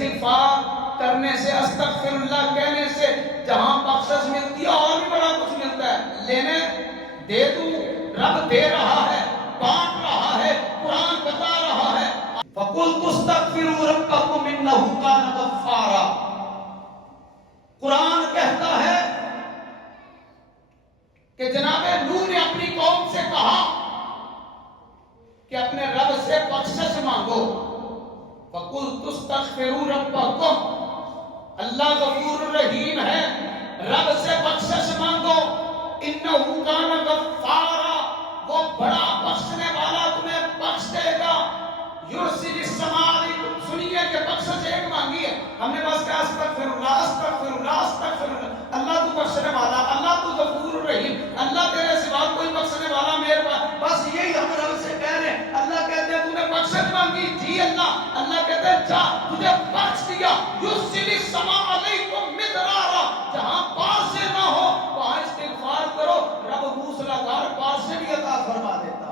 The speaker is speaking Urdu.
استغفار کرنے سے، استغفر اللہ کہنے سے جہاں بخشش ملتی ہے اور بھی بڑا کچھ ملتا ہے. لینے دے دوں، رب دے رہا ہے، بانٹ رہا ہے، قرآن بتا رہا ہے. فَقُلْتُ اسْتَغْفِرُوا رَبَّكُمْ إِنَّهُ كَانَ غَفَّارًا. قرآن کہتا ہے کہ جناب نوح نے اپنی قوم سے کہا کہ اپنے رب سے بخشش مانگو. فَقُلْتُ اسْتَغْفِرُوا رَبَّكُمْ، اللہ غفور الرحیم ہے، رب سے بخشش مانگو. إِنَّهُ كَانَ غَفَّارًا، وہ بڑا بخشنے والا تمہیں بخش دے گا. یرسل السماء علیکم، سنیے کہ بخشش ایک مانگی ہے ہم نے، بس کہا استغفر اللہ استغفر اللہ استغفر اللہ. اللہ تو بخشنے والا، اللہ تو غفور الرحیم، اللہ تیرے سوا کوئی بخشنے والا مہربان. بس یہی ہم رب سے کہہ رہے ہیں. اللہ کہتے ہیں تو نے بخشش مانگی، جی اللہ. اللہ کہتے ہیں جا تجھے بخش دیا. یرسل السماء علیکم مدرارا، جہاں بارشیں نہ ہو وہاں استغفار کرو، رب موسلا دھار بارشیں بھی عطا فرما دیتا.